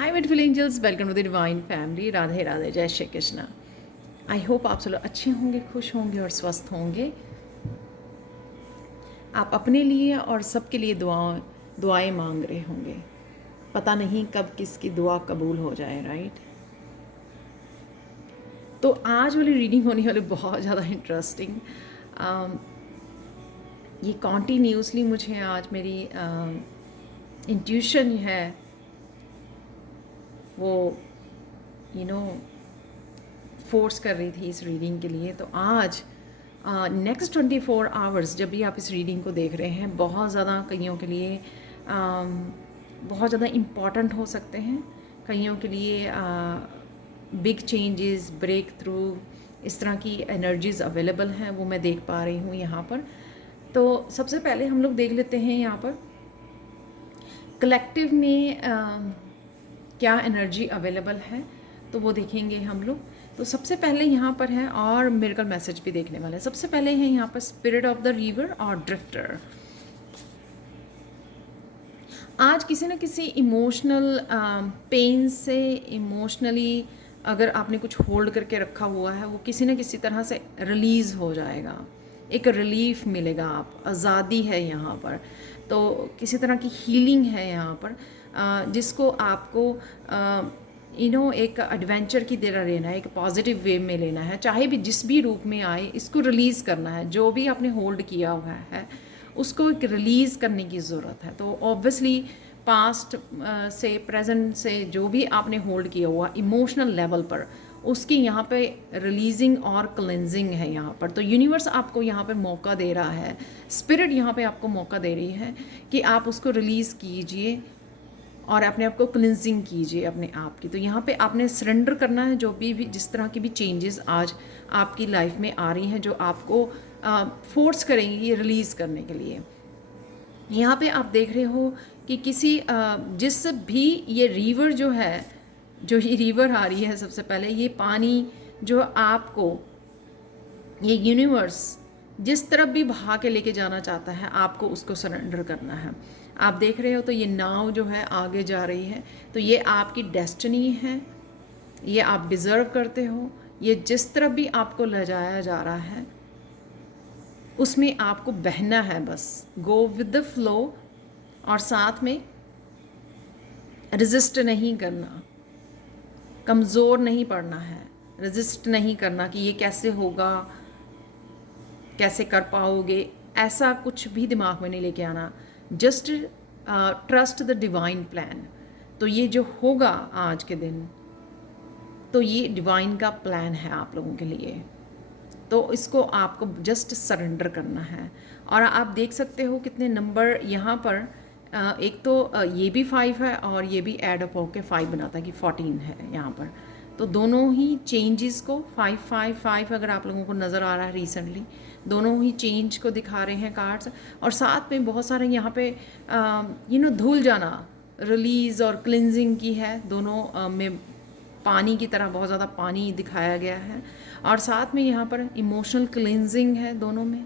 Hi beautiful angels, welcome to the divine family. Radhe Radhe, जय Shri Krishna. I hope आप सब लोग अच्छे होंगे, खुश होंगे और स्वस्थ होंगे। आप अपने लिए और सबके लिए दुआएं मांग रहे होंगे। पता नहीं कब किसकी दुआ कबूल हो जाए, राइट। तो आज वाली रीडिंग होने वाली बहुत ज़्यादा इंटरेस्टिंग। ये कॉन्टीन्यूसली मुझे आज मेरी इंट्यूशन है वो फोर्स कर रही थी इस रीडिंग के लिए। तो आज नेक्स्ट 24 आवर्स जब भी आप इस रीडिंग को देख रहे हैं, बहुत ज़्यादा कईयों के लिए बहुत ज़्यादा इम्पॉर्टेंट हो सकते हैं। कईयों के लिए बिग चेंजेस, ब्रेक थ्रू, इस तरह की एनर्जीज़ अवेलेबल हैं, वो मैं देख पा रही हूँ यहाँ पर। तो सबसे पहले हम लोग देख लेते हैं यहाँ पर कलेक्टिव में क्या एनर्जी अवेलेबल है, तो वो देखेंगे हम लोग। तो सबसे पहले यहाँ पर है, और मिरेकल मैसेज भी देखने वाले हैं। सबसे पहले है यहाँ पर स्पिरिट ऑफ द रिवर और ड्रिफ्टर। आज किसी न किसी इमोशनल पेन से, इमोशनली अगर आपने कुछ होल्ड करके रखा हुआ है, वो किसी न किसी तरह से रिलीज़ हो जाएगा। एक रिलीफ मिलेगा, आप आज़ादी है यहाँ पर। तो किसी तरह की हीलिंग है यहाँ पर, जिसको आपको एक एडवेंचर की तरह लेना है, एक पॉजिटिव वे में लेना है। चाहे भी जिस भी रूप में आए, इसको रिलीज़ करना है। जो भी आपने होल्ड किया हुआ है उसको एक रिलीज़ करने की ज़रूरत है। तो ऑब्वियसली पास्ट से, प्रेजेंट से, जो भी आपने होल्ड किया हुआ इमोशनल लेवल पर, उसकी यहाँ पे रिलीजिंग और क्लेंजिंग है यहाँ पर। तो यूनिवर्स आपको यहाँ पे मौका दे रहा है, स्पिरिट यहाँ पे आपको मौका दे रही है कि आप उसको रिलीज़ कीजिए और अपने आप को क्लिनजिंग कीजिए अपने आप की। तो यहाँ पे आपने सरेंडर करना है जो भी जिस तरह की भी चेंजेस आज आपकी लाइफ में आ रही हैं, जो आपको फोर्स करेंगी ये रिलीज़ करने के लिए। यहाँ पे आप देख रहे हो कि किसी जिस भी ये रिवर जो है, जो ये रिवर आ रही है, सबसे पहले ये पानी जो आपको ये यूनिवर्स जिस तरफ भी बहा के लेके जाना चाहता है, आपको उसको सरेंडर करना है। आप देख रहे हो तो ये नाव जो है आगे जा रही है। तो ये आपकी डेस्टिनी है, ये आप डिज़र्व करते हो। ये जिस तरफ भी आपको ले जाया जा रहा है उसमें आपको बहना है, बस गो विद द फ्लो। और साथ में रेजिस्ट नहीं करना, कमज़ोर नहीं पड़ना है, रेजिस्ट नहीं करना कि ये कैसे होगा, कैसे कर पाओगे, ऐसा कुछ भी दिमाग में नहीं लेके आना। Just trust the divine plan. तो ये जो होगा आज के दिन, तो ये डिवाइन का प्लान है आप लोगों के लिए। तो इसको आपको जस्ट सरेंडर करना है। और आप देख सकते हो कितने नंबर यहाँ पर, एक तो ये भी 5 है और ये भी ऐड अप होकर 5 बनाता है कि 14 है यहाँ पर। तो दोनों ही चेंजेस को 5 5 5 अगर आप लोगों को नज़र आ रहा है रिसेंटली, दोनों ही चेंज को दिखा रहे हैं कार्ड्स। और साथ में बहुत सारे यहाँ पे धुल जाना, रिलीज़ और क्लिनजिंग की है। दोनों में पानी की तरह बहुत ज़्यादा पानी दिखाया गया है। और साथ में यहाँ पर इमोशनल क्लिनजिंग है दोनों में।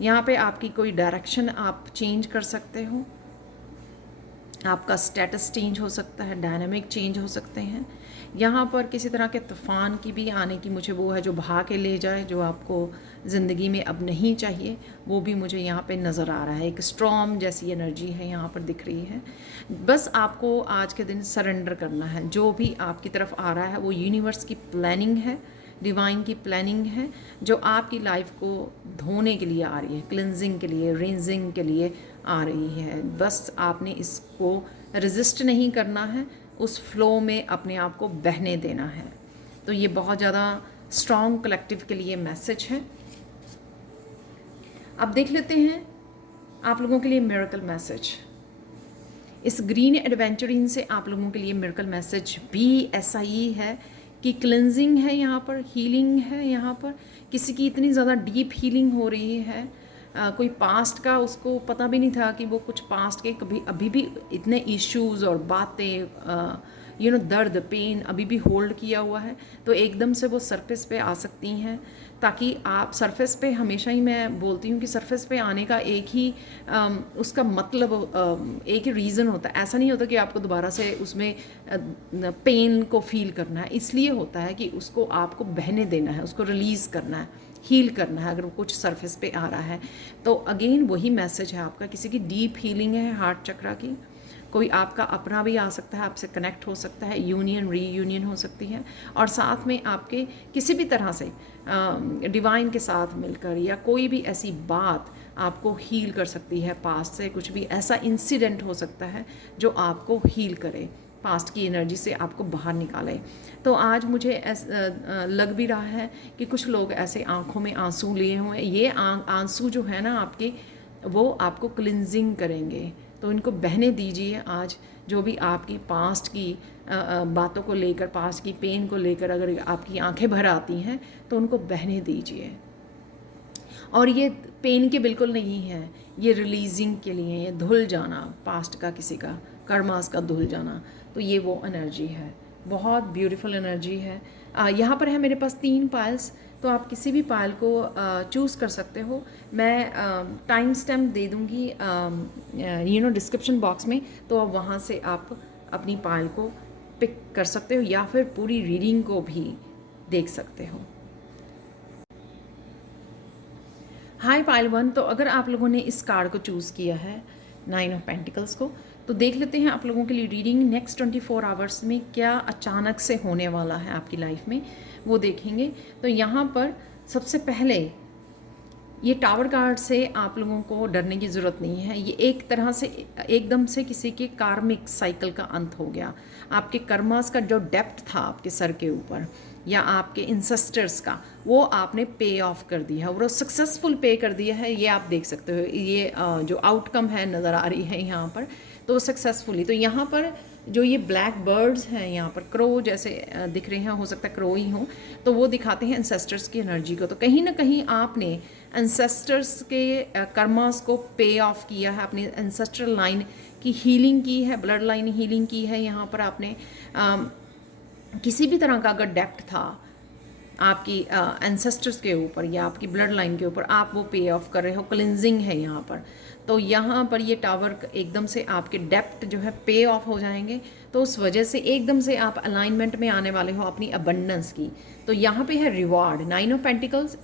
यहाँ पे आपकी कोई डायरेक्शन आप चेंज कर सकते हो, आपका स्टेटस चेंज हो सकता है, डायनामिक चेंज हो सकते हैं। यहाँ पर किसी तरह के तूफ़ान की भी आने की मुझे वो है, जो बहा के ले जाए, जो आपको ज़िंदगी में अब नहीं चाहिए, वो भी मुझे यहाँ पे नज़र आ रहा है। एक स्ट्रॉम जैसी एनर्जी है यहाँ पर दिख रही है। बस आपको आज के दिन सरेंडर करना है। जो भी आपकी तरफ आ रहा है वो यूनिवर्स की प्लानिंग है, डिवाइन की प्लानिंग है, जो आपकी लाइफ को धोने के लिए आ रही है, क्लिनजिंग के लिए, रिंजिंग के लिए आ रही है। बस आपने इसको रेजिस्ट नहीं करना है, उस फ्लो में अपने आप को बहने देना है। तो ये बहुत ज़्यादा स्ट्रॉन्ग कलेक्टिव के लिए मैसेज है। अब देख लेते हैं आप लोगों के लिए मिरेकल मैसेज। इस ग्रीन एडवेंचरिंग से आप लोगों के लिए मिरेकल मैसेज भी ऐसा ही है कि क्लिनजिंग है यहाँ पर, हीलिंग है यहाँ पर। किसी की इतनी ज़्यादा डीप हीलिंग हो रही है, कोई पास्ट का उसको पता भी नहीं था कि वो कुछ पास्ट के कभी अभी भी इतने इश्यूज़ और बातें दर्द, पेन अभी भी होल्ड किया हुआ है। तो एकदम से वो सरफेस पे आ सकती हैं। ताकि आप सरफेस पे, हमेशा ही मैं बोलती हूँ कि सरफेस पे आने का एक ही उसका मतलब एक ही रीज़न होता है। ऐसा नहीं होता कि आपको दोबारा से उसमें पेन को फील करना है, इसलिए होता है कि उसको आपको बहने देना है, उसको रिलीज़ करना है, हील करना है। अगर वो कुछ सरफेस पे आ रहा है तो अगेन वही मैसेज है आपका, किसी की डीप हीलिंग है हार्ट चक्रा की, कोई आपका अपना भी आ सकता है, आपसे कनेक्ट हो सकता है, यूनियन रीयूनियन हो सकती है, और साथ में आपके किसी भी तरह से डिवाइन के साथ मिलकर या कोई भी ऐसी बात आपको हील कर सकती है। पास्ट से कुछ भी ऐसा इंसिडेंट हो सकता है जो आपको हील करे, पास्ट की एनर्जी से आपको बाहर निकाले। तो आज मुझे लग भी रहा है कि कुछ लोग ऐसे आंखों में आंसू लिए हुए हैं। ये आंसू जो है ना आपके, वो आपको क्लिनजिंग करेंगे, तो इनको बहने दीजिए। आज जो भी आपकी पास्ट की बातों को लेकर, पास्ट की पेन को लेकर अगर आपकी आंखें भर आती हैं तो उनको बहने दीजिए। और ये पेन के बिल्कुल नहीं है, ये रिलीजिंग के लिए, ये धुल जाना पास्ट का, किसी का कर्मास का धुल जाना, तो ये वो एनर्जी है, बहुत ब्यूटीफुल एनर्जी है। यहाँ पर है मेरे पास 3 पायल्स, तो आप किसी भी पायल को चूज़ कर सकते हो। मैं टाइम स्टैम्प दे दूँगी डिस्क्रिप्शन बॉक्स में, तो अब वहाँ से आप अपनी पायल को पिक कर सकते हो या फिर पूरी रीडिंग को भी देख सकते हो। हाय पायल 1, तो अगर आप लोगों ने इस कार्ड को चूज़ किया है 9 ऑफ पेंटिकल्स को, तो देख लेते हैं आप लोगों के लिए रीडिंग नेक्स्ट 24 आवर्स में क्या अचानक से होने वाला है आपकी लाइफ में, वो देखेंगे। तो यहाँ पर सबसे पहले ये टावर कार्ड से आप लोगों को डरने की ज़रूरत नहीं है। ये एक तरह से एकदम से किसी के कार्मिक साइकिल का अंत हो गया। आपके कर्मास का जो डेप्थ था आपके सर के ऊपर या आपके इंसेस्टर्स का, वो आपने पे ऑफ कर दिया है, वो सक्सेसफुल पे कर दिया है। ये आप देख सकते हो, ये जो आउटकम है नज़र आ रही है यहाँ पर, तो सक्सेसफुली। तो यहाँ पर जो ये ब्लैक बर्ड्स हैं, यहाँ पर क्रो जैसे दिख रहे हैं, हो सकता है क्रो ही हो, तो वो दिखाते हैं एंसेस्टर्स की एनर्जी को। तो कहीं ना कहीं आपने एंसेस्टर्स के कर्मास को पे ऑफ किया है, अपनी एंसेस्ट्रल लाइन की हीलिंग की है, ब्लड लाइन हीलिंग की है। यहाँ पर आपने किसी भी तरह का अगर डेप्थ था आपकी एंसेस्टर्स के ऊपर या आपकी ब्लड लाइन के ऊपर, आप वो पे ऑफ कर रहे हो, क्लिनजिंग है यहाँ पर। तो यहाँ पर ये टावर एकदम से आपके डेप्थ जो है पे ऑफ हो जाएंगे, तो उस वजह से एकदम से आप अलाइनमेंट में आने वाले हो अपनी अबंडेंस की। तो यहाँ पे है रिवार्ड, 9 ऑफ पेंटिकल्स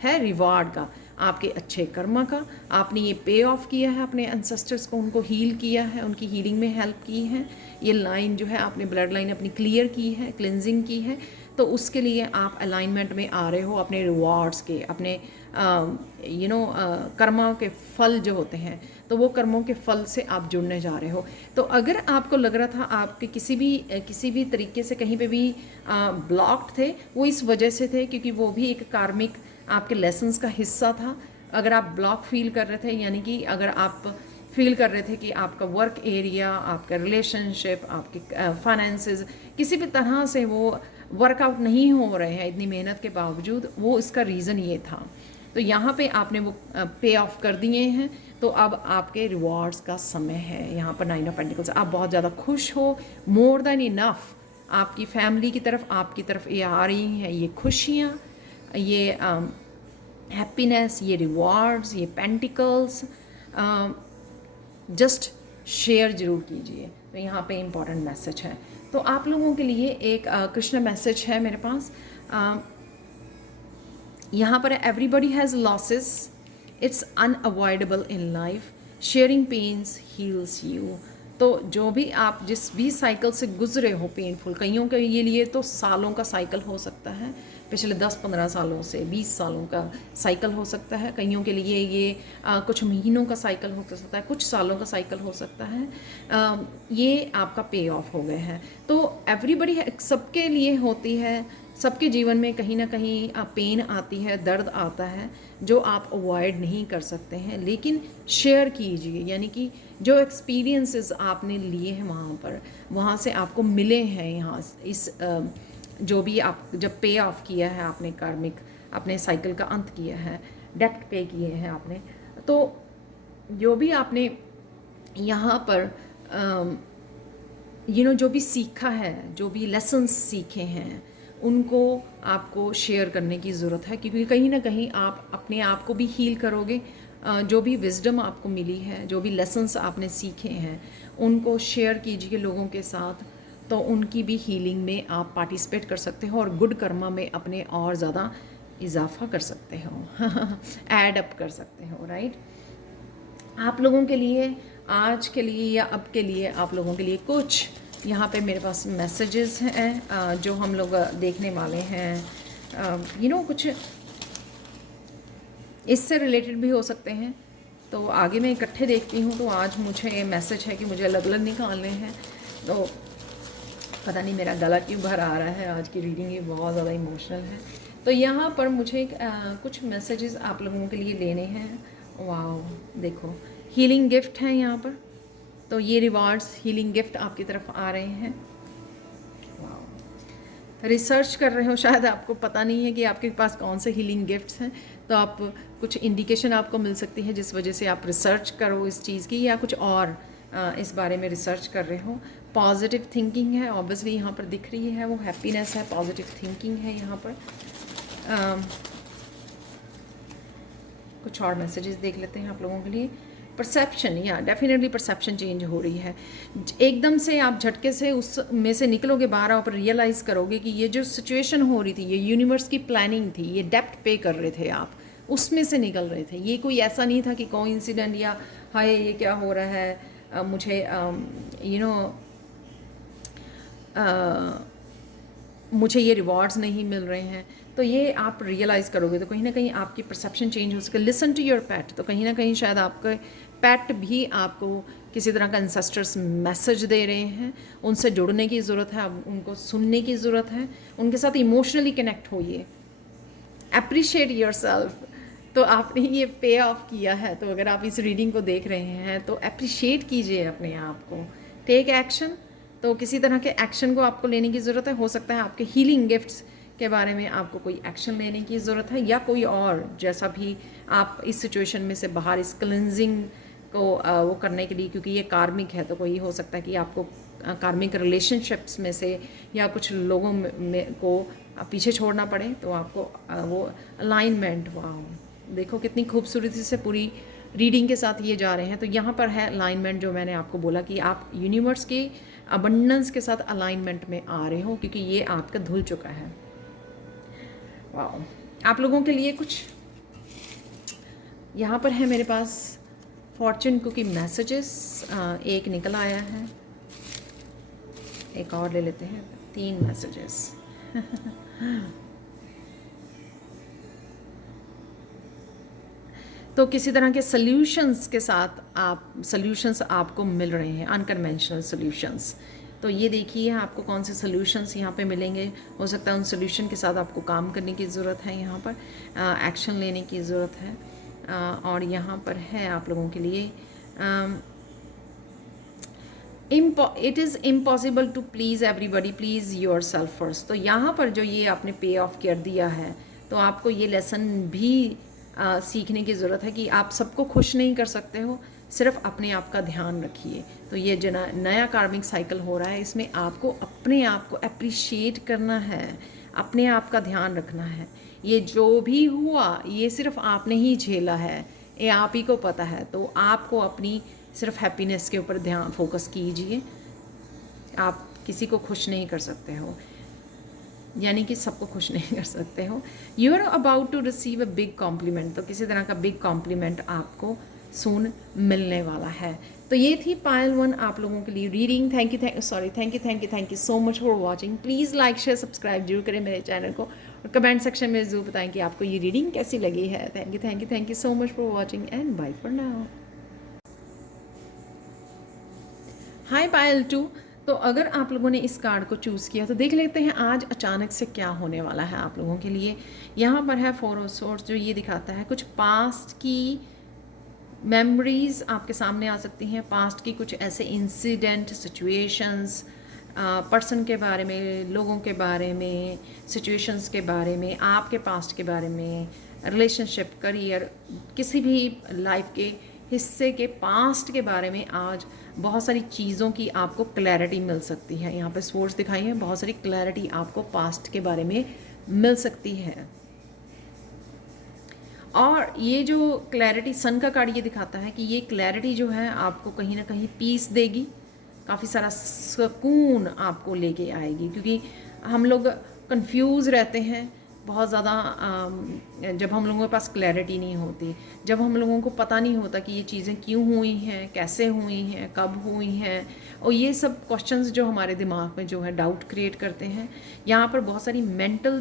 है रिवार्ड का, आपके अच्छे कर्मा का। आपने ये पे ऑफ किया है अपने एंसेस्टर्स को, उनको हील किया है, उनकी हीलिंग में हेल्प की है। ये लाइन जो है आपने ब्लड लाइन अपनी क्लियर की है, क्लिनजिंग की है, तो उसके लिए आप अलाइनमेंट में आ रहे हो अपने रिवॉर्ड्स के, अपने कर्मा के फल जो होते हैं, तो वो कर्मों के फल से आप जुड़ने जा रहे हो। तो अगर आपको लग रहा था आपके किसी भी तरीके से कहीं पे भी ब्लॉक्ड थे, वो इस वजह से थे क्योंकि वो भी एक कार्मिक आपके लेसन्स का हिस्सा था। अगर आप ब्लॉक फील कर रहे थे, यानी कि अगर आप फील कर रहे थे कि आपका वर्क एरिया, आपका रिलेशनशिप, आपके फाइनेंसेस किसी भी तरह से वो वर्कआउट नहीं हो रहे हैं इतनी मेहनत के बावजूद, वो इसका रीज़न ये था। तो यहाँ पे आपने वो पे ऑफ कर दिए हैं, तो अब आपके रिवॉर्ड्स का समय है। यहाँ पर 9 ऑफ पेंटिकल्स, आप बहुत ज़्यादा खुश हो, मोर देन इनफ। आपकी फैमिली की तरफ, आपकी तरफ ये आ रही हैं ये खुशियाँ, ये हैप्पीनेस, ये रिवॉर्ड्स, ये पेंटिकल्स। जस्ट शेयर ज़रूर कीजिए। तो यहाँ पे इम्पॉर्टेंट मैसेज है। तो आप लोगों के लिए एक कृष्ण मैसेज है मेरे पास। यहाँ पर everybody has losses, it's unavoidable in life, sharing pains heals you. तो जो भी आप जिस भी साइकिल से गुजरे हो पेनफुल, कईयों के ये लिए तो सालों का साइकिल हो सकता है, पिछले 10-15 सालों से 20 सालों का साइकिल हो सकता है। कईयों के लिए ये कुछ महीनों का साइकिल हो सकता है, कुछ सालों का साइकिल हो सकता है। ये आपका पे ऑफ हो गए हैं। तो एवरीबडी सबके लिए होती है, सबके जीवन में कहीं ना कहीं पेन आती है, दर्द आता है जो आप अवॉइड नहीं कर सकते हैं, लेकिन शेयर कीजिए। यानी कि जो एक्सपीरियंसेस आपने लिए हैं वहाँ से आपको मिले हैं, यहाँ इस जो भी आप जब पे ऑफ किया है आपने, कार्मिक अपने साइकिल का अंत किया है, डेप्ट पे किए हैं आपने, तो जो भी आपने यहाँ पर जो भी सीखा है, जो भी लेसन्स सीखे हैं, उनको आपको शेयर करने की ज़रूरत है, क्योंकि कहीं ना कहीं आप अपने आप को भी हील करोगे। जो भी विजडम आपको मिली है, जो भी लेसन्स आपने सीखे हैं, उनको शेयर कीजिए लोगों के साथ, तो उनकी भी हीलिंग में आप पार्टिसिपेट कर सकते हो और गुड कर्मा में अपने और ज़्यादा इजाफा कर सकते हो ऐड अप कर सकते हो, राइट। आप लोगों के लिए, आज के लिए या अब के लिए, आप लोगों के लिए कुछ यहाँ पे मेरे पास मैसेजेस हैं जो हम लोग देखने वाले हैं। कुछ इससे रिलेटेड भी हो सकते हैं, तो आगे मैं इकट्ठे देखती हूँ। तो आज मुझे मैसेज है कि मुझे अलग अलग निकालने हैं, तो पता नहीं मेरा गला क्यों भर आ रहा है। आज की रीडिंग ये बहुत ज़्यादा इमोशनल है। तो यहाँ पर मुझे कुछ मैसेजेस आप लोगों के लिए लेने हैं। वाह, देखो हीलिंग गिफ्ट है यहाँ पर, तो ये रिवार्ड्स हीलिंग गिफ्ट आपकी तरफ आ रहे हैं। रिसर्च कर रहे हो, शायद आपको पता नहीं है कि आपके पास कौन से हीलिंग गिफ्ट्स हैं, तो आप कुछ इंडिकेशन आपको मिल सकती है जिस वजह से आप रिसर्च करो इस चीज़ की, या कुछ और इस बारे में रिसर्च कर रहे हो। पॉजिटिव थिंकिंग है ऑब्वियसली यहाँ पर दिख रही है, वो हैप्पीनेस है, पॉजिटिव थिंकिंग है यहाँ पर। कुछ और मैसेजेस देख लेते हैं आप लोगों के लिए। परसेप्शन, या डेफिनेटली परसेप्शन चेंज हो रही है। एकदम से आप झटके से उस में से निकलोगे बाहर, आप रियलाइज़ करोगे कि ये जो सिचुएशन हो रही थी, ये यूनिवर्स की प्लानिंग थी, ये डेप्थ पे कर रहे थे आप, उसमें से निकल रहे थे। ये कोई ऐसा नहीं था कि कोइंसिडेंट या हाय ये क्या हो रहा है, मुझे मुझे ये रिवॉर्ड्स नहीं मिल रहे हैं। तो ये आप रियलाइज़ करोगे तो कहीं ना कहीं आपकी परसेप्शन चेंज हो सके। लिसन टू योर पैट, तो कहीं ना कहीं शायद आपके पैट भी आपको किसी तरह का एंसेस्टर्स मैसेज दे रहे हैं। उनसे जुड़ने की ज़रूरत है, उनको सुनने की ज़रूरत है, उनके साथ इमोशनली कनेक्ट होइए। अप्रिशिएट योर सेल्फ, तो आपने ये पे ऑफ किया है, तो अगर आप इस रीडिंग को देख रहे हैं तो अप्रिशिएट कीजिए अपने आप को। टेक एक्शन, तो किसी तरह के एक्शन को आपको लेने की ज़रूरत है। हो सकता है आपके हीलिंग गिफ्ट्स के बारे में आपको कोई एक्शन लेने की ज़रूरत है, या कोई और जैसा भी आप इस सिचुएशन में से बाहर, इस क्लिनजिंग को वो करने के लिए, क्योंकि ये कार्मिक है, तो कोई हो सकता है कि आपको कार्मिक रिलेशनशिप्स में से या कुछ लोगों में को पीछे छोड़ना पड़े, तो आपको वो अलाइनमेंट। वाह, देखो कितनी खूबसूरती से पूरी रीडिंग के साथ ये जा रहे हैं। तो यहाँ पर है अलाइनमेंट, जो मैंने आपको बोला कि आप यूनिवर्स के अबंडेंस के साथ अलाइनमेंट में आ रहे हो, क्योंकि ये आपका धुल चुका है। वाह, आप लोगों के लिए कुछ यहाँ पर है मेरे पास फॉर्चून कुकी मैसेजेस। एक निकल आया है, एक और ले लेते हैं, 3 मैसेजेस तो किसी तरह के सॉल्यूशंस के साथ सॉल्यूशंस आपको मिल रहे हैं, अनकन्वेंशनल सॉल्यूशंस। तो ये देखिए आपको कौन से सॉल्यूशंस यहाँ पे मिलेंगे। हो सकता है उन सॉल्यूशन के साथ आपको काम करने की ज़रूरत है, यहाँ पर एक्शन लेने की ज़रूरत है। और यहाँ पर है आप लोगों के लिए it is impossible to please everybody, please yourself first. तो यहाँ पर जो ये आपने पे ऑफ कर दिया है, तो आपको ये लेसन भी सीखने की ज़रूरत है कि आप सबको खुश नहीं कर सकते हो, सिर्फ अपने आप का ध्यान रखिए। तो ये जो नया कार्मिक साइकिल हो रहा है, इसमें आपको अपने आप को अप्रिशिएट करना है, अपने आप का ध्यान रखना है। ये जो भी हुआ ये सिर्फ आपने ही झेला है, ये आप ही को पता है। तो आपको अपनी सिर्फ हैप्पीनेस के ऊपर ध्यान फोकस कीजिए। आप किसी को खुश नहीं कर सकते हो, यानी कि सबको खुश नहीं कर सकते हो। You are about to receive a big compliment, तो किसी तरह का बिग कॉम्प्लीमेंट आपको सून मिलने वाला है। तो ये थी पायल 1 आप लोगों के लिए reading. Thank you so much for watching. Please like share subscribe जरूर करें मेरे चैनल को, और कमेंट सेक्शन में ज़रूर बताएं कि आपको ये रीडिंग कैसी लगी है। Thank you so much for watching and bye for now. Hi Payal 2, तो अगर आप लोगों ने इस कार्ड को चूज़ किया तो देख लेते हैं आज अचानक से क्या होने वाला है आप लोगों के लिए। यहाँ पर है 4 ऑफ सोर्ड्स, जो ये दिखाता है कुछ पास्ट की मेमोरीज़ आपके सामने आ सकती हैं। पास्ट की कुछ ऐसे इंसिडेंट, सिचुएशंस, पर्सन के बारे में, लोगों के बारे में, सिचुएशंस के बारे में, आपके पास्ट के बारे में, रिलेशनशिप, करियर, किसी भी लाइफ के हिस्से के पास्ट के बारे में आज बहुत सारी चीज़ों की आपको क्लैरिटी मिल सकती है। यहाँ पे सोर्स दिखाई है, बहुत सारी क्लैरिटी आपको पास्ट के बारे में मिल सकती है। और ये जो क्लैरिटी, सन का कार्ड ये दिखाता है कि ये क्लैरिटी जो है आपको कहीं ना कहीं पीस देगी, काफ़ी सारा सुकून आपको लेके आएगी। क्योंकि हम लोग कंफ्यूज रहते हैं बहुत ज़्यादा जब हम लोगों के पास क्लैरिटी नहीं होती, जब हम लोगों को पता नहीं होता कि ये चीज़ें क्यों हुई हैं, कैसे हुई हैं, कब हुई हैं, और ये सब क्वेश्चंस जो हमारे दिमाग में जो है डाउट क्रिएट करते हैं। यहाँ पर बहुत सारी मेंटल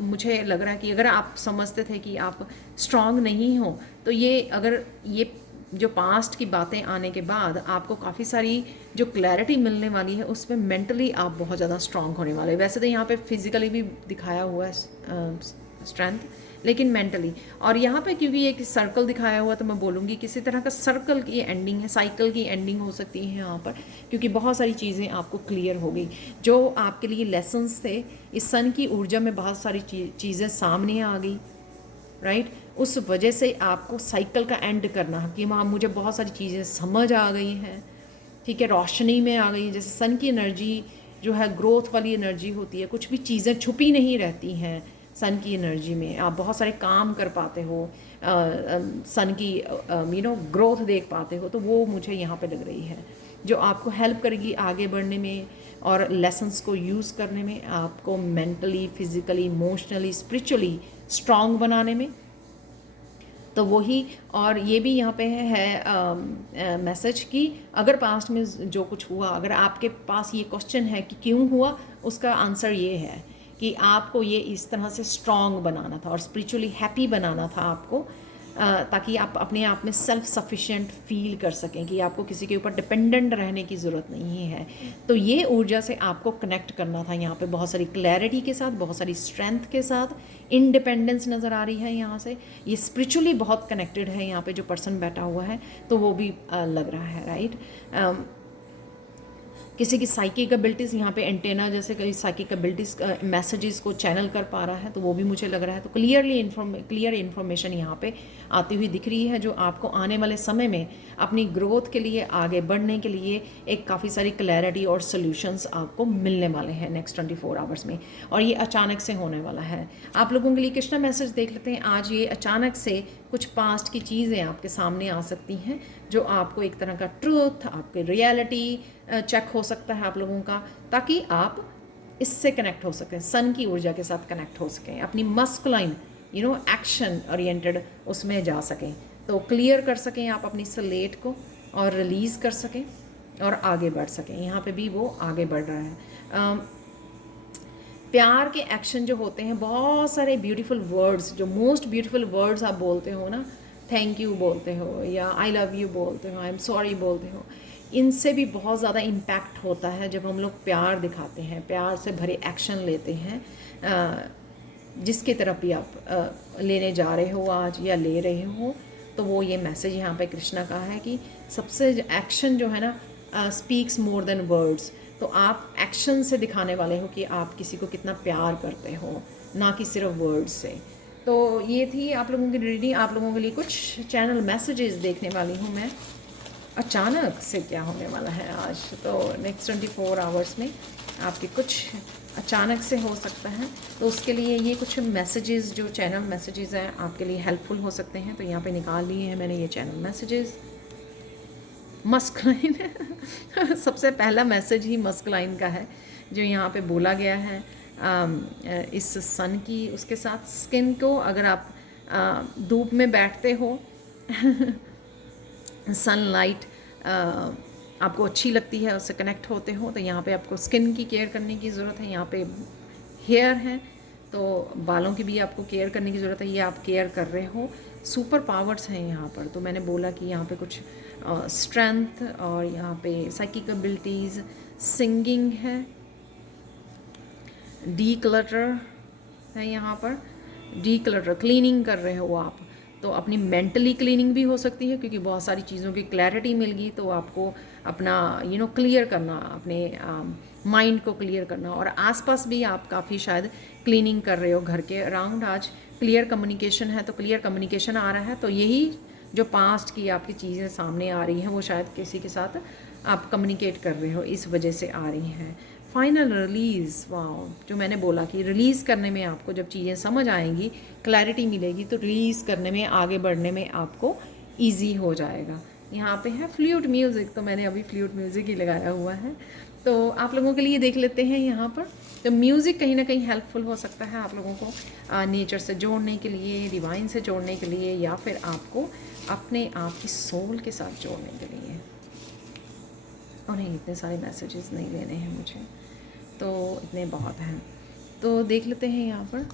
मुझे लग रहा है कि अगर आप समझते थे कि आप स्ट्रांग नहीं हो, तो ये अगर ये जो पास्ट की बातें आने के बाद आपको काफ़ी सारी जो क्लैरिटी मिलने वाली है, उसमें मेंटली आप बहुत ज़्यादा स्ट्रांग होने वाले। वैसे तो यहाँ पे फिजिकली भी दिखाया हुआ है स्ट्रेंथ, लेकिन मेंटली। और यहाँ पे क्योंकि एक सर्कल दिखाया हुआ, तो मैं बोलूँगी किसी तरह का सर्कल की एंडिंग है, साइकिल की एंडिंग हो सकती है यहाँ पर, क्योंकि बहुत सारी चीज़ें आपको क्लियर हो गई जो आपके लिए लेसन्स थे। इस सन की ऊर्जा में बहुत सारी चीज़ें सामने आ गई, राइट। उस वजह से आपको साइकिल का एंड करना कि वहाँ मुझे बहुत सारी चीज़ें समझ आ गई हैं, ठीक है, रोशनी में आ गई। जैसे सन की एनर्जी जो है ग्रोथ वाली एनर्जी होती है, कुछ भी चीज़ें छुपी नहीं रहती हैं सन की एनर्जी में। आप बहुत सारे काम कर पाते हो, सन की ग्रोथ देख पाते हो। तो वो मुझे यहाँ पे लग रही है जो आपको हेल्प करेगी आगे बढ़ने में और लेसन्स को यूज़ करने में, आपको mentally, physically, emotionally, spiritually strong बनाने में। तो वही, और ये भी यहाँ पे है मैसेज कि अगर पास्ट में जो कुछ हुआ, अगर आपके पास ये क्वेश्चन है कि क्यों हुआ, उसका आंसर ये है कि आपको ये इस तरह से स्ट्रांग बनाना था और स्पिरिचुअली हैप्पी बनाना था आपको, ताकि आप अपने आप में सेल्फ सफिशिएंट फील कर सकें कि आपको किसी के ऊपर डिपेंडेंट रहने की ज़रूरत नहीं है। तो ये ऊर्जा से आपको कनेक्ट करना था यहाँ पे, बहुत सारी क्लैरिटी के साथ, बहुत सारी स्ट्रेंथ के साथ। इंडिपेंडेंस नज़र आ रही है यहाँ से, ये स्पिरिचुअली बहुत कनेक्टेड है यहाँ पे जो पर्सन बैठा हुआ है, तो वो भी लग रहा है, राइट। किसी की साइकिक एबिलिटीज़ यहाँ पे एंटेना जैसे कई साइकिक एबिलिटीज़ मैसेजेस को चैनल कर पा रहा है, तो वो भी मुझे लग रहा है। तो क्लियर इन्फॉर्मेशन यहाँ पे आती हुई दिख रही है जो आपको आने वाले समय में अपनी ग्रोथ के लिए, आगे बढ़ने के लिए एक काफ़ी सारी क्लैरिटी और सोल्यूशंस आपको मिलने वाले हैं नेक्स्ट 24 आवर्स में, और ये अचानक से होने वाला है। आप लोगों के लिए कृष्णा मैसेज देख लेते हैं। आज ये अचानक से कुछ पास्ट की चीज़ें आपके सामने आ सकती हैं जो आपको एक तरह का ट्रूथ, आपके रियलिटी चेक हो सकता है आप लोगों का, ताकि आप इससे कनेक्ट हो सकें, सन की ऊर्जा के साथ कनेक्ट हो सकें, अपनी मस्कुलाइन एक्शन ओरिएंटेड उसमें जा सकें, तो क्लियर कर सकें आप अपनी स्लेट को और रिलीज़ कर सकें और आगे बढ़ सकें। यहाँ पे भी वो आगे बढ़ रहा है। प्यार के एक्शन जो होते हैं, बहुत सारे ब्यूटीफुल वर्ड्स, जो मोस्ट ब्यूटीफुल वर्ड्स आप बोलते हो ना, थैंक यू बोलते हो या आई लव यू बोलते हो, आई एम सॉरी बोलते हो, इनसे भी बहुत ज़्यादा इम्पैक्ट होता है जब हम लोग प्यार दिखाते हैं, प्यार से भरे एक्शन लेते हैं, जिसकी तरफ भी आप लेने जा रहे हो आज या ले रहे हो। तो वो ये मैसेज यहाँ पे कृष्णा का है कि सबसे एक्शन जो है ना स्पीक्स मोर देन वर्ड्स। तो आप एक्शन से दिखाने वाले हो कि आप किसी को कितना प्यार करते हो, ना कि सिर्फ वर्ड्स से। तो ये थी आप लोगों की रीडिंग। आप लोगों के लिए कुछ चैनल मैसेजेस देखने वाली हूँ मैं, अचानक से क्या होने वाला है आज। तो नेक्स्ट 24 आवर्स में आपके कुछ अचानक से हो सकता है, तो उसके लिए ये कुछ मैसेजेस जो चैनल मैसेजेस हैं आपके लिए हेल्पफुल हो सकते हैं। तो यहाँ पे निकाल लिए हैं मैंने ये चैनल मैसेजेस। मस्कुलाइन सबसे पहला मैसेज ही मस्कुलाइन का है जो यहाँ पे बोला गया है। इस सन की उसके साथ स्किन को, अगर आप धूप में बैठते हो सनलाइट आपको अच्छी लगती है, उससे कनेक्ट होते हो, तो यहाँ पे आपको स्किन की केयर करने की ज़रूरत है। यहाँ पे हेयर है तो बालों की भी आपको केयर करने की ज़रूरत है, ये आप केयर कर रहे हो। सुपर पावर्स हैं यहाँ पर, तो मैंने बोला कि यहाँ पे कुछ स्ट्रेंथ और यहाँ पे साइकिक एबिलिटीज़, सिंगिंग है, डी क्लटर है, यहाँ पर डी क्लटर क्लीनिंग कर रहे हो आप, तो अपनी मेंटली क्लीनिंग भी हो सकती है क्योंकि बहुत सारी चीज़ों की क्लैरिटी मिल गई। तो आपको अपना क्लियर करना, अपने माइंड को क्लियर करना, और आसपास भी आप काफ़ी शायद क्लीनिंग कर रहे हो घर के अराउंड। आज क्लियर कम्युनिकेशन है, तो क्लियर कम्युनिकेशन आ रहा है, तो यही जो पास्ट की आपकी चीज़ें सामने आ रही हैं वो शायद किसी के साथ आप कम्युनिकेट कर रहे हो, इस वजह से आ रही हैं। फाइनल रिलीज़, वाओ, जो मैंने बोला कि रिलीज़ करने में आपको जब चीज़ें समझ आएंगी, क्लैरिटी मिलेगी, तो रिलीज़ करने में, आगे बढ़ने में आपको ईजी हो जाएगा। यहाँ पे है फ्लूट म्यूज़िक, तो मैंने अभी फ्लूट म्यूज़िक ही लगाया हुआ है, तो आप लोगों के लिए देख लेते हैं यहाँ पर। तो म्यूज़िक कहीं ना कहीं हेल्पफुल हो सकता है आप लोगों को नेचर से जोड़ने के लिए, डिवाइन से जोड़ने के लिए, या फिर आपको अपने आप की सोल के साथ जोड़ने के लिए। और नहीं, इतने सारे मैसेजेस नहीं लेने हैं मुझे, तो इतने बहुत हैं। तो देख लेते हैं यहाँ पर।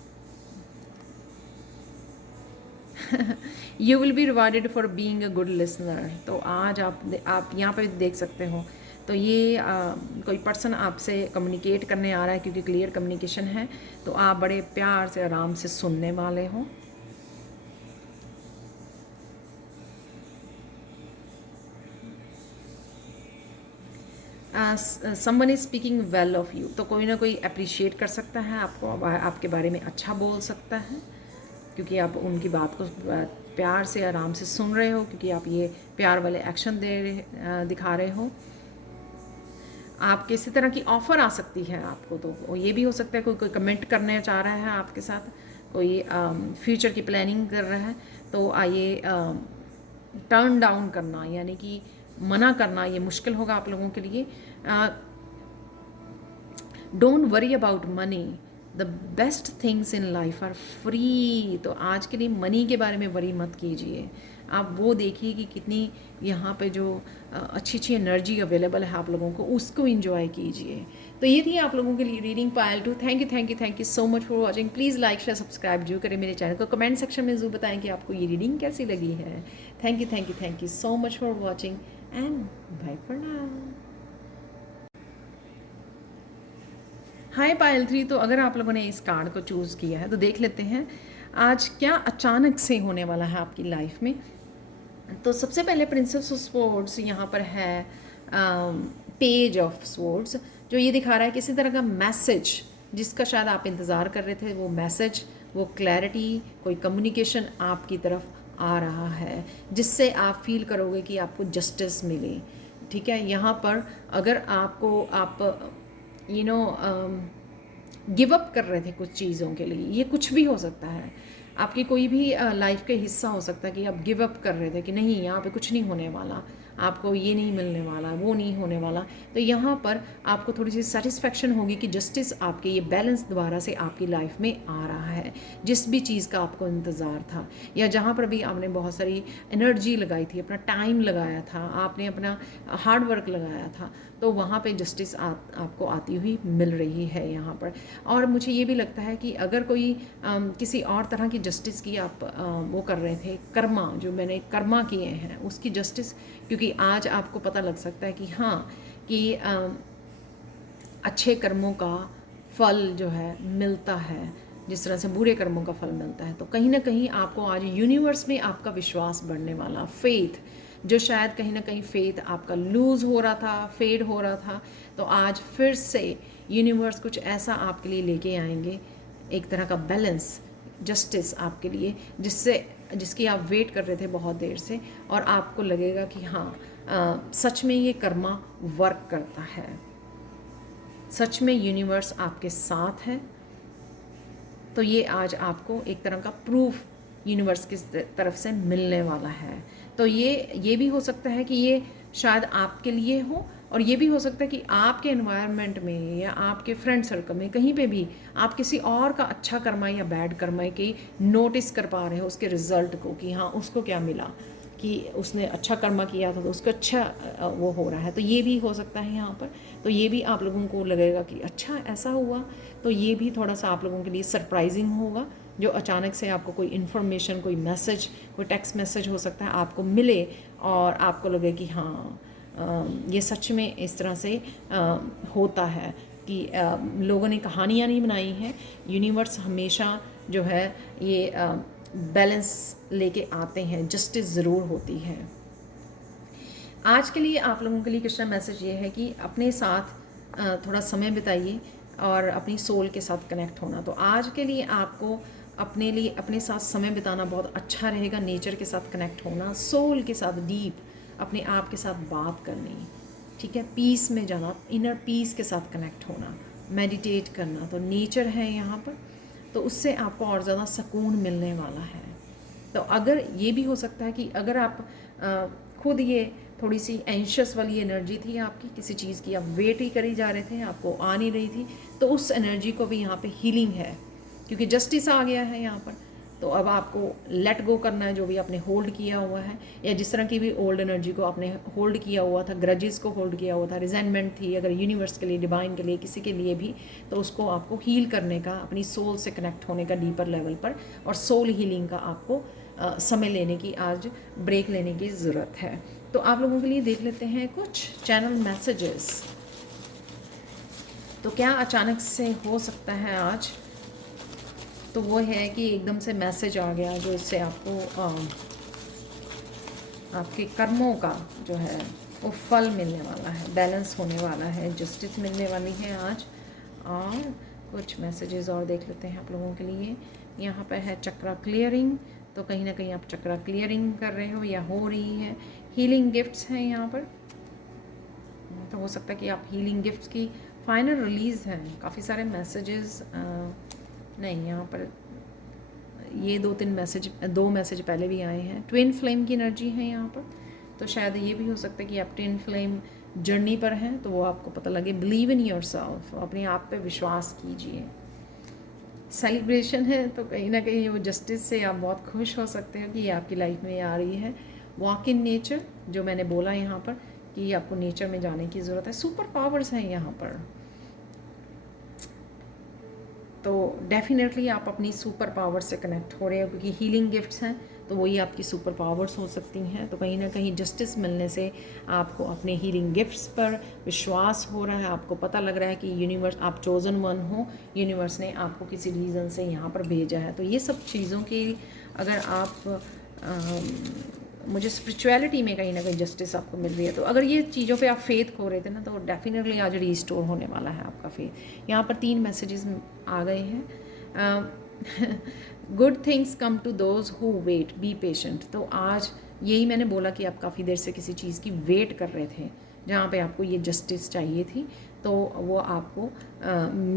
You will be rewarded for being a good listener. तो आज आप यहाँ पर देख सकते हो, तो ये कोई पर्सन आपसे कम्युनिकेट करने आ रहा है, क्योंकि क्लियर कम्युनिकेशन है, तो आप बड़े प्यार से आराम से सुनने वाले हो। Someone is speaking well of you, तो कोई ना कोई अप्रिशिएट कर सकता है आपको, आपके बारे में अच्छा बोल सकता है, क्योंकि आप उनकी बात को प्यार से आराम से सुन रहे हो, क्योंकि आप ये प्यार वाले एक्शन दिखा रहे हो। आप किसी तरह की ऑफ़र आ सकती है आपको, तो ये भी हो सकता है कोई कमेंट करना चाह रहा है आपके साथ, कोई फ्यूचर की प्लानिंग कर रहा है, तो आइए टर्न डाउन करना, यानी कि मना करना, ये मुश्किल होगा आप लोगों के लिए। Don't worry about money, the best things in life are free. तो आज के लिए मनी के बारे में वरी मत कीजिए, आप वो देखिए कि कितनी यहाँ पे जो अच्छी अच्छी एनर्जी अवेलेबल है आप लोगों को, उसको इंजॉय कीजिए। तो ये थी आप लोगों के लिए reading Payal 2। Thank you so much for watching. Please like share subscribe जरूर करें मेरे चैनल को। कमेंट सेक्शन में ज़रूर बताएं कि आपको ये रीडिंग कैसी लगी है। Thank you so much for watching and bye for now. Hi Payal 3, तो अगर आप लोगों ने इस कार्ड को चूज़ किया है तो देख लेते हैं आज क्या अचानक से होने वाला है आपकी लाइफ में। तो सबसे पहले प्रिंसेस ऑफ स्वॉर्ड्स यहाँ पर है, पेज ऑफ स्वॉर्ड्स, जो ये दिखा रहा है किसी तरह का मैसेज जिसका शायद आप इंतज़ार कर रहे थे, वो मैसेज, वो क्लैरिटी, कोई कम्युनिकेशन आपकी तरफ आ रहा है, जिससे आप फील करोगे कि आपको जस्टिस मिले। ठीक है, यहाँ पर अगर आपको आप गिव अप कर रहे थे कुछ चीज़ों के लिए, ये कुछ भी हो सकता है, आपकी कोई भी लाइफ का हिस्सा हो सकता है कि आप गिव अप कर रहे थे कि नहीं यहाँ पे कुछ नहीं होने वाला, आपको ये नहीं मिलने वाला, वो नहीं होने वाला, तो यहाँ पर आपको थोड़ी सी सेटिस्फेक्शन होगी कि जस्टिस आपके ये बैलेंस दोबारा से आपकी लाइफ में आ रहा है। जिस भी चीज़ का आपको इंतज़ार था, या जहाँ पर भी आपने बहुत सारी एनर्जी लगाई थी, अपना टाइम लगाया था, आपने अपना हार्ड वर्क लगाया था, तो वहाँ पे जस्टिस आपको आती हुई मिल रही है यहाँ पर। और मुझे ये भी लगता है कि अगर कोई किसी और तरह की जस्टिस की आप वो कर रहे थे, कर्मा, जो मैंने कर्मा किए हैं उसकी जस्टिस, क्योंकि आज आपको पता लग सकता है कि हाँ, कि अच्छे कर्मों का फल जो है मिलता है, जिस तरह से बुरे कर्मों का फल मिलता है। तो कहीं ना कहीं आपको आज यूनिवर्स में आपका विश्वास बढ़ने वाला, फेथ, जो शायद कहीं ना कहीं फेथ आपका लूज़ हो रहा था, फेड हो रहा था, तो आज फिर से यूनिवर्स कुछ ऐसा आपके लिए लेके आएंगे, एक तरह का बैलेंस, जस्टिस आपके लिए, जिसकी आप वेट कर रहे थे बहुत देर से, और आपको लगेगा कि हाँ सच में ये कर्मा वर्क करता है, सच में यूनिवर्स आपके साथ है। तो ये आज आपको एक तरह का प्रूफ यूनिवर्स की तरफ से मिलने वाला है। तो ये भी हो सकता है कि ये शायद आपके लिए हो, और ये भी हो सकता है कि आपके एनवायरनमेंट में या आपके फ्रेंड सर्कल में कहीं पे भी आप किसी और का अच्छा कर्मा या बैड कर्मा की नोटिस कर पा रहे हो, उसके रिज़ल्ट को, कि हाँ उसको क्या मिला, कि उसने अच्छा कर्मा किया था तो उसका अच्छा वो हो रहा है। तो ये भी हो सकता है यहाँ पर। तो ये भी आप लोगों को लगेगा कि अच्छा ऐसा हुआ, तो ये भी थोड़ा सा आप लोगों के लिए सरप्राइजिंग होगा, जो अचानक से आपको कोई इन्फॉर्मेशन, कोई मैसेज, कोई टेक्स्ट मैसेज हो सकता है आपको मिले, और आपको लगे कि हाँ ये सच में इस तरह से होता है, कि लोगों ने कहानियाँ नहीं बनाई हैं, यूनिवर्स हमेशा जो है ये बैलेंस लेके आते हैं, जस्टिस ज़रूर होती है। आज के लिए आप लोगों के लिए कृष्णा मैसेज ये है कि अपने साथ थोड़ा समय बिताइए और अपनी सोल के साथ कनेक्ट होना। तो आज के लिए आपको अपने लिए अपने साथ समय बिताना बहुत अच्छा रहेगा, नेचर के साथ कनेक्ट होना, सोल के साथ डीप अपने आप के साथ बात करनी, ठीक है, पीस में जाना, इनर पीस के साथ कनेक्ट होना, मेडिटेट करना, तो नेचर है यहाँ पर, तो उससे आपको और ज़्यादा सुकून मिलने वाला है। तो अगर ये भी हो सकता है कि अगर आप खुद ये थोड़ी सी एंशियस वाली एनर्जी थी आपकी, किसी चीज़ की आप वेट ही करी जा रहे थे, आपको आ नहीं रही थी, तो उस एनर्जी को भी यहाँ पे हीलिंग है, क्योंकि जस्टिस आ गया है यहाँ पर। तो अब आपको लेट गो करना है जो भी आपने होल्ड किया हुआ है, या जिस तरह की भी ओल्ड एनर्जी को आपने होल्ड किया हुआ था, ग्रजेस को होल्ड किया हुआ था, रिजेंटमेंट थी अगर यूनिवर्स के लिए, डिवाइन के लिए, किसी के लिए भी, तो उसको आपको हील करने का, अपनी सोल से कनेक्ट होने का डीपर लेवल पर, और सोल हीलिंग का आपको समय लेने की, आज ब्रेक लेने की ज़रूरत है। तो आप लोगों के लिए देख लेते हैं कुछ चैनल मैसेजेस। तो क्या अचानक से हो सकता है आज, तो वो है कि एकदम से मैसेज आ गया जो इससे आपको आपके कर्मों का जो है वो फल मिलने वाला है, बैलेंस होने वाला है, जस्टिस मिलने वाली है आज। और कुछ मैसेजेस और देख लेते हैं आप लोगों के लिए। यहाँ पर है चक्रा क्लियरिंग, तो कहीं ना कहीं आप चक्रा क्लियरिंग कर रहे हो या हो रही है। हीलिंग गिफ्ट्स हैं यहाँ पर, तो हो सकता है कि आप हीलिंग गिफ्ट्स की फाइनल रिलीज़ हैं। काफ़ी सारे मैसेजेस नहीं, यहाँ पर ये दो मैसेज पहले भी आए हैं। ट्विन फ्लेम की एनर्जी है यहाँ पर, तो शायद ये भी हो सकता है कि आप ट्विन फ्लेम जर्नी पर हैं, तो वो आपको पता लगे। बिलीव इन योरसेल्फ, अपने आप पे विश्वास कीजिए। सेलिब्रेशन है, तो कहीं ना कहीं वो जस्टिस से आप बहुत खुश हो सकते हो कि ये आपकी लाइफ में आ रही है। वॉक इन नेचर, जो मैंने बोला यहाँ पर कि आपको नेचर में जाने की ज़रूरत है। सुपर पावर्स हैं यहाँ पर, तो डेफिनेटली आप अपनी सुपर पावर से कनेक्ट हो रहे हो, क्योंकि हीलिंग गिफ्ट्स हैं, तो वही आपकी सुपर पावर्स हो सकती हैं। तो कहीं ना कहीं जस्टिस मिलने से आपको अपने हीलिंग गिफ्ट्स पर विश्वास हो रहा है, आपको पता लग रहा है कि यूनिवर्स, आप चोज़न वन हो, यूनिवर्स ने आपको किसी रीज़न से यहाँ पर भेजा है। तो ये सब चीज़ों की अगर आप मुझे स्पिरिचुअलिटी में कहीं ना कहीं जस्टिस आपको मिल रही है, तो अगर ये चीज़ों पे आप फेथ खो रहे थे ना, तो डेफिनेटली आज रीस्टोर होने वाला है आपका फेथ। यहाँ पर 3 मैसेजेस आ गए हैं। Good things come to those who wait, be patient. तो आज यही मैंने बोला कि आप काफ़ी देर से किसी चीज़ की वेट कर रहे थे, जहाँ पे आपको ये जस्टिस चाहिए थी, तो वो आपको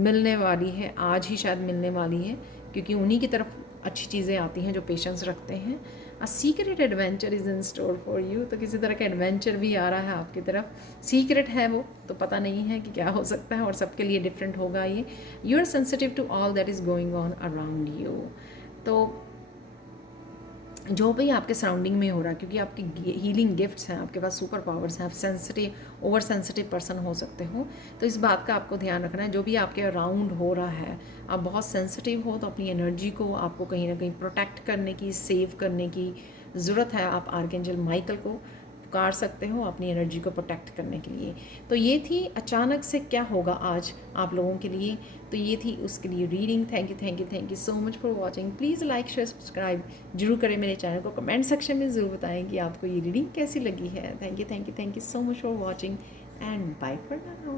मिलने वाली है, आज ही शायद मिलने वाली है, क्योंकि उन्हीं की तरफ अच्छी चीज़ें आती हैं जो पेशेंस रखते हैं। A secret adventure is in store for you, तो किसी तरह का एडवेंचर भी आ रहा है आपकी तरफ। सीक्रेट है वो, तो पता नहीं है कि क्या हो सकता है, और सबके लिए डिफरेंट होगा ये। You are sensitive to all that is going on around you, तो जो भी आपके सराउंडिंग में हो रहा है, क्योंकि आपकी हीलिंग गिफ्ट्स हैं, आपके पास सुपर पावर्स हैं, आप सेंसिटिव, ओवर सेंसिटिव पर्सन हो सकते हो, तो इस बात का आपको ध्यान रखना है। जो भी आपके अराउंड हो रहा है, आप बहुत सेंसिटिव हो, तो अपनी एनर्जी को आपको कहीं ना कहीं प्रोटेक्ट करने की, सेव करने की ज़रूरत है। आप आर्कएंजल माइकल को पुकार सकते हो अपनी एनर्जी को प्रोटेक्ट करने के लिए। तो ये थी अचानक से क्या होगा आज आप लोगों के लिए, तो ये थी उसके लिए reading. Thank you so much for watching. Please like share subscribe जरूर करें मेरे चैनल को। कमेंट सेक्शन में ज़रूर बताएं कि आपको ये रीडिंग कैसी लगी है। Thank you so much for watching and bye for now.